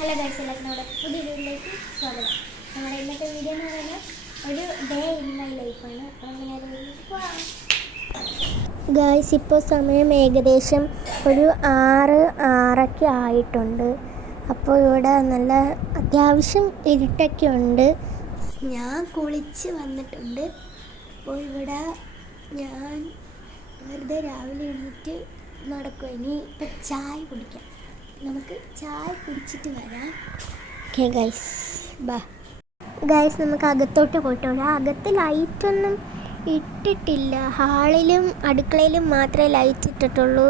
Hello guys, എല്ലാവർക്കും നമ്മുടെ പുതിയ വീഡിയോയിലേക്ക് സ്വാഗതം. നമ്മുടെ ഇന്നത്തെ വീഡിയോ എന്ന് പറയുന്നത് ഒരു ഡേ ഇൻ മൈ ലൈഫാണ്. അപ്പോൾ അങ്ങനെ ഗൈസ്, ഇപ്പോൾ സമയം ഏകദേശം ഒരു 6:06 ആയിട്ടുണ്ട്. അപ്പോൾ ഇവിടെ നല്ല അത്യാവശ്യം ഇരുട്ടൊക്കെ ഉണ്ട്. ഞാൻ കുളിച്ച് വന്നിട്ടുണ്ട്. അപ്പോൾ ഇവിടെ ഞാൻ വെറുതെ രാവിലെ എണീറ്റ് നടക്കും. ഇനി ഇപ്പം ചായ കുടിക്കാം. നമുക്ക് ചായ കുടിച്ചിട്ട് വരാം. ഓക്കെ ഗൈസ്, ബാ ഗൈസ്, നമുക്ക് അകത്തോട്ട് പോയിട്ട് വരാം. അകത്ത് ലൈറ്റൊന്നും ഇട്ടിട്ടില്ല. ഹാളിലും അടുക്കളയിലും മാത്രമേ ലൈറ്റ് ഇട്ടിട്ടുള്ളൂ.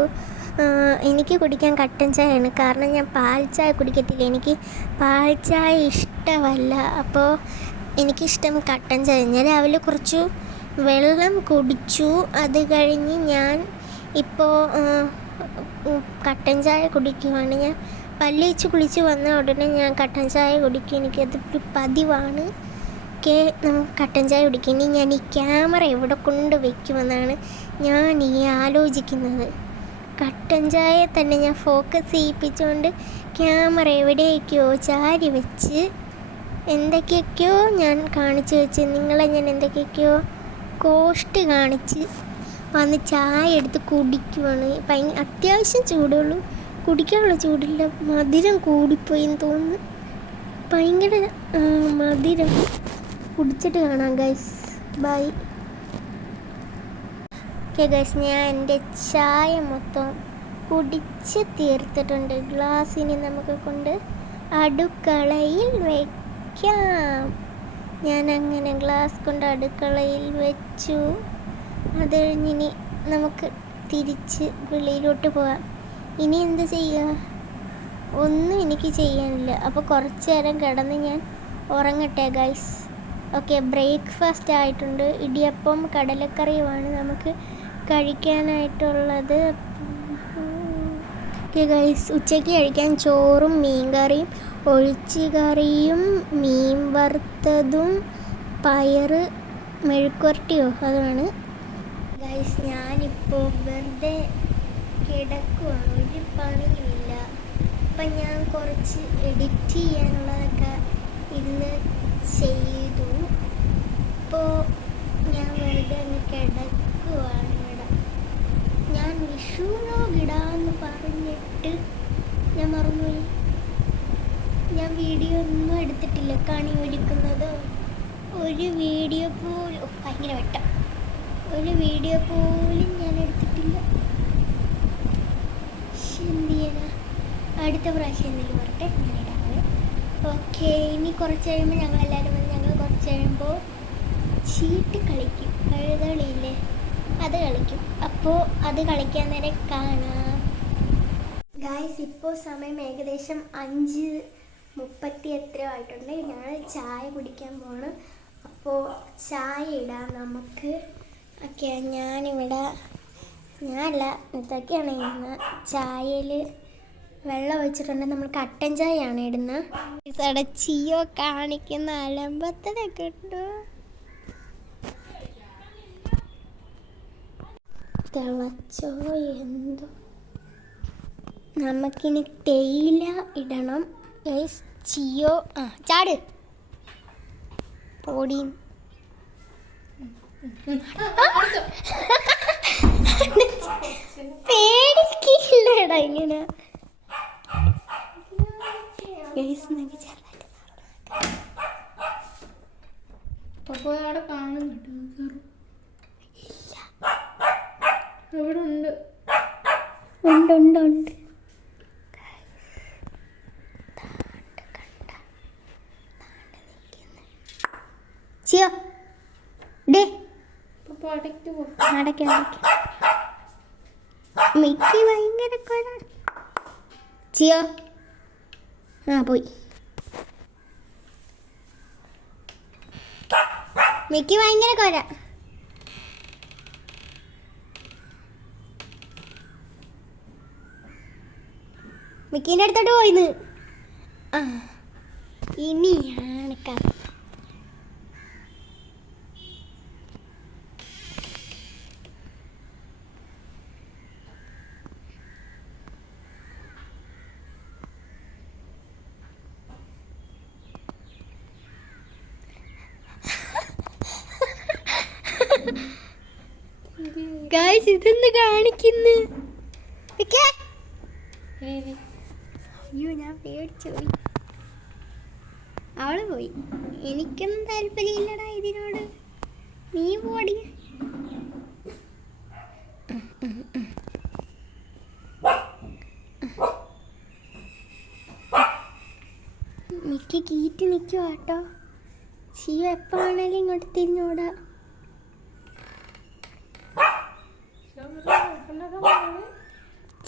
എനിക്ക് കുടിക്കാൻ കട്ടൻ ചായയാണ്, കാരണം ഞാൻ പാൽ ചായ കുടിക്കത്തില്ല. എനിക്ക് പാൽ ചായ ഇഷ്ടമല്ല. അപ്പോൾ എനിക്കിഷ്ടം കട്ടൻ ചായ. ഞാൻ രാവിലെ കുറച്ച് വെള്ളം കുടിച്ചു. അത് കഴിഞ്ഞ് ഞാൻ ഇപ്പോൾ കട്ടൻ ചായ കുടിക്കുവാണ്. ഞാൻ പല്ലേച്ച് കുളിച്ച് വന്ന ഉടനെ ഞാൻ കട്ടൻ ചായ കുടിക്കും. എനിക്കതൊരു പതിവാണ്. നമുക്ക് കട്ടൻ ചായ കുടിക്കും. ഇനി ഞാൻ ഈ ക്യാമറ എവിടെ കൊണ്ട് വയ്ക്കുമെന്നാണ് ഞാൻ ഈ ആലോചിക്കുന്നത്. കട്ടൻ ചായ തന്നെ ഞാൻ ഫോക്കസ് ചെയ്യിപ്പിച്ചുകൊണ്ട് ക്യാമറ എവിടേക്കോ ചാരി വെച്ച് എന്തൊക്കെയൊക്കെയോ ഞാൻ കാണിച്ചു വെച്ച് നിങ്ങളെ ഞാൻ എന്തൊക്കെയൊക്കെയോ കോസ്റ്റ് കാണിച്ച് വന്ന് ചായ എടുത്ത് കുടിക്കുവാണ്. അത്യാവശ്യം ചൂടുള്ളൂ, കുടിക്കാനുള്ള ചൂടില്ല. മധുരം കൂടിപ്പോയി എന്ന് തോന്നുന്നു. ഭയങ്കര മധുരം. കുടിച്ചിട്ട് കാണാം ഗൈസ്. ബൈ. ഓക്കെ ഗൈസ്, ഞാൻ എൻ്റെ ചായ മൊത്തം കുടിച്ച് തീർത്തിട്ടുണ്ട്. ഗ്ലാസ്സിന് നമുക്ക് കൊണ്ട് അടുക്കളയിൽ വയ്ക്കാം. ഞാൻ അങ്ങനെ ഗ്ലാസ് കൊണ്ട് അടുക്കളയിൽ വെച്ചു. അത് കഴിഞ്ഞിനി നമുക്ക് തിരിച്ച് വെളിയിലോട്ട് പോകാം. ഇനി എന്ത് ചെയ്യുക? ഒന്നും എനിക്ക് ചെയ്യാനില്ല. അപ്പോൾ കുറച്ച് നേരം കിടന്ന് ഞാൻ ഉറങ്ങട്ടെ ഗൈസ്. ഓക്കെ, ബ്രേക്ക്ഫാസ്റ്റ് ആയിട്ടുണ്ട്. ഇടിയപ്പം കടലക്കറിയുമാണ് നമുക്ക് കഴിക്കാനായിട്ടുള്ളത്. ഓക്കെ ഗൈസ്, ഉച്ചയ്ക്ക് കഴിക്കാൻ ചോറും മീൻകറിയും ഒഴിച്ചുകറിയും മീൻ വറുത്തതും പയറ് മെഴുക്കുവരട്ടിയോ അതാണ് ഗൈസ്. ഞാനിപ്പോൾ വെറുതെ കിടക്കുവാണ്, ഒരു പണിയുമില്ല. അപ്പം ഞാൻ കുറച്ച് എഡിറ്റ് ചെയ്യാനുള്ളതൊക്കെ ഇന്ന് ചെയ്തു. ഇപ്പോൾ ഞാൻ വെറുതെ ഒന്ന് കിടക്കുവാണ് ഇവിടെ. ഞാൻ വിഷു വ്ലോഗ് ഇടാമെന്ന് പറഞ്ഞിട്ട് ഞാൻ മറന്നുപോയി. ഞാൻ വീഡിയോ ഒന്നും എടുത്തിട്ടില്ല. കണി ഒരുക്കുന്നതോ ഒരു വീഡിയോ പോലും, ഭയങ്കര വെട്ടം, ഒരു വീഡിയോ പോലും ഞാൻ എടുത്തിട്ടില്ല. എന്ത് ചെയ്യാനാ? അടുത്ത പ്രാവശ്യം എന്തെങ്കിലും പറട്ടെ, ഞാൻ ഇടാതെ. ഓക്കെ, ഇനി കുറച്ച് കഴിയുമ്പോൾ ഞങ്ങളെല്ലാവരും വന്ന് ഞങ്ങൾ കുറച്ച് കഴിയുമ്പോൾ ചീട്ട് കളിക്കും. കഴുതകളിയില്ലേ, അത് കളിക്കും. അപ്പോൾ അത് കളിക്കാൻ നേരെ കാണാം ഗായ്സ്. ഇപ്പോൾ സമയം ഏകദേശം 5:30 എത്രയോ ആയിട്ടുണ്ട്. ഞങ്ങൾ ചായ കുടിക്കാൻ പോകണം. അപ്പോൾ ചായ ഇടാം നമുക്ക്. ഓക്കെ, ഞാനിവിടെ ഇതൊക്കെയാണ് ഇടുന്നത്. ചായയിൽ വെള്ളം ഒഴിച്ചിട്ടുണ്ട്. നമ്മൾ കട്ടൻ ചായയാണ് ഇടുന്നത്. ഇവിടെ ചിയോ കാണിക്കുന്ന അലമ്പത്തിനൊക്കെ ഉണ്ടോ? തിളച്ചോ എന്തോ. നമുക്കിനി തേയില ഇടണം. ചിയോ ചാട് പൊടി. പേടിക്കില്ലടാ ഇങ്ങനെ. ഉണ്ട്. ചിയോ ഡേ മിക്കി ഭയങ്കര കൊല. ചിയോ പോയി. മിക്കി ഭയങ്കര കൊല. മിക്കീൻ്റെ അടുത്തോട്ട് പോയിന്ന്. ഇനിയാണ് കഥ. ഗൈസ് ഇതെന്ത് കാണിക്കുന്നു? അയ്യോ ഞാൻ പേടിച്ചു പോയി. അവള് പോയി. എനിക്കൊന്നും താല്പര്യമില്ലടാ ഇതിനോട്. നീ പോടി. മിക്കി കീറ്റ് നിൽക്കുക കേട്ടോ. ഷിയോ എപ്പോഴാണേലും ഇങ്ങോട്ട് തിരിഞ്ഞോടാ.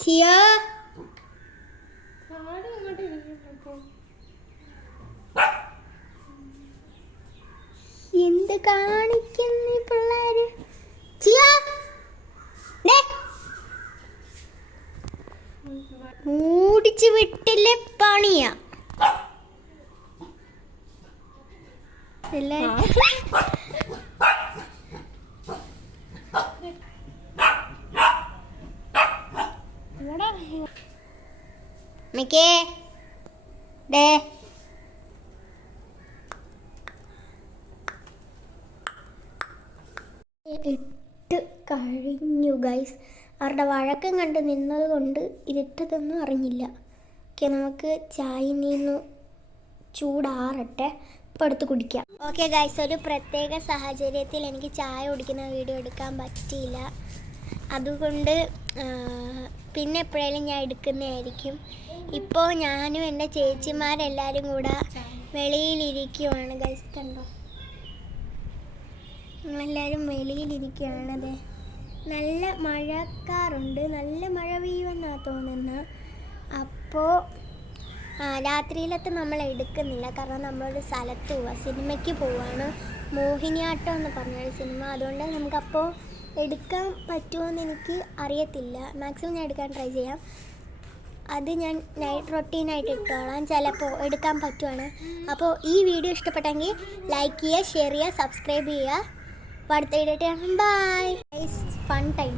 ഷിയോ എന്ത് കാണിക്കുന്നു പിള്ളേര്? ഓടിച്ചു വിട്ടില്ലേ പണിയാ. മിക്കേ ഡേ ഇട്ട് കഴിഞ്ഞു ഗൈസ്. അവരുടെ വഴക്കം കണ്ട് നിന്നത് കൊണ്ട് ഇരുട്ടതൊന്നും അറിഞ്ഞില്ല. ഓക്കെ, നമുക്ക് ചായ നീന്നു ചൂടാറട്ടെ, ഇപ്പോൾ എടുത്ത് കുടിക്കാം. ഓക്കെ ഗൈസ്, ഒരു പ്രത്യേക സാഹചര്യത്തിൽ എനിക്ക് ചായ കുടിക്കുന്ന വീഡിയോ എടുക്കാൻ പറ്റിയില്ല. അതുകൊണ്ട് പിന്നെ എപ്പോഴേലും ഞാൻ എടുക്കുന്നതായിരിക്കും. ഇപ്പോൾ ഞാനും എൻ്റെ ചേച്ചിമാരെല്ലാവരും കൂടെ വെളിയിലിരിക്കുവാണ് ഗൈസ്. കണ്ടോ, ഞങ്ങളെല്ലാവരും വെളിയിലിരിക്കുകയാണത്. നല്ല മഴക്കാറുണ്ട്, നല്ല മഴ പെയ്യുമെന്നാണ് തോന്നുന്നത്. അപ്പോൾ രാത്രിയിലത്തെ നമ്മൾ എടുക്കുന്നില്ല, കാരണം നമ്മളൊരു സ്ഥലത്ത് പോവുക, സിനിമയ്ക്ക് പോവുകയാണ്. മോഹിനിയാട്ടം എന്ന് പറഞ്ഞൊരു സിനിമ. അതുകൊണ്ട് നമുക്കപ്പോൾ എടുക്കാൻ പറ്റുമോയെന്ന് എനിക്ക് അറിയത്തില്ല. മാക്സിമം ഞാൻ എടുക്കാൻ ട്രൈ ചെയ്യാം. അത് ഞാൻ നൈറ്റ് റൊട്ടീനായിട്ട് ഇട്ടോളാം, ചിലപ്പോൾ എടുക്കാൻ പറ്റുവാണ്. അപ്പോൾ ഈ വീഡിയോ ഇഷ്ടപ്പെട്ടെങ്കിൽ ലൈക്ക് ചെയ്യുക, ഷെയർ ചെയ്യുക, സബ്സ്ക്രൈബ് ചെയ്യുക. അടുത്ത വീഡിയോ ബൈ. Fun time.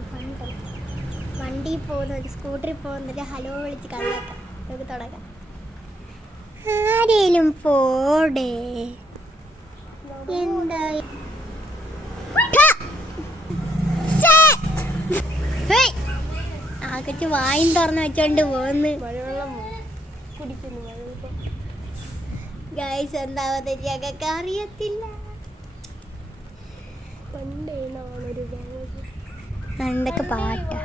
വണ്ടിയിൽ പോകുന്നവർ, സ്കൂട്ടറിൽ പോകുന്നവർ ഹലോ വിളിച്ച് കളിയാക്കാം. നമുക്ക് തുടങ്ങാം. ആരേലും പോടേ. എന്താ ആകച്ച് വായും തുറന്ന് വെച്ചോണ്ട് പോന്ന്. ഗൈസ് എന്താവത്തെ ഞങ്ങൾക്ക് അറിയത്തില്ല. എന്തൊക്കെ പാട്ടാ.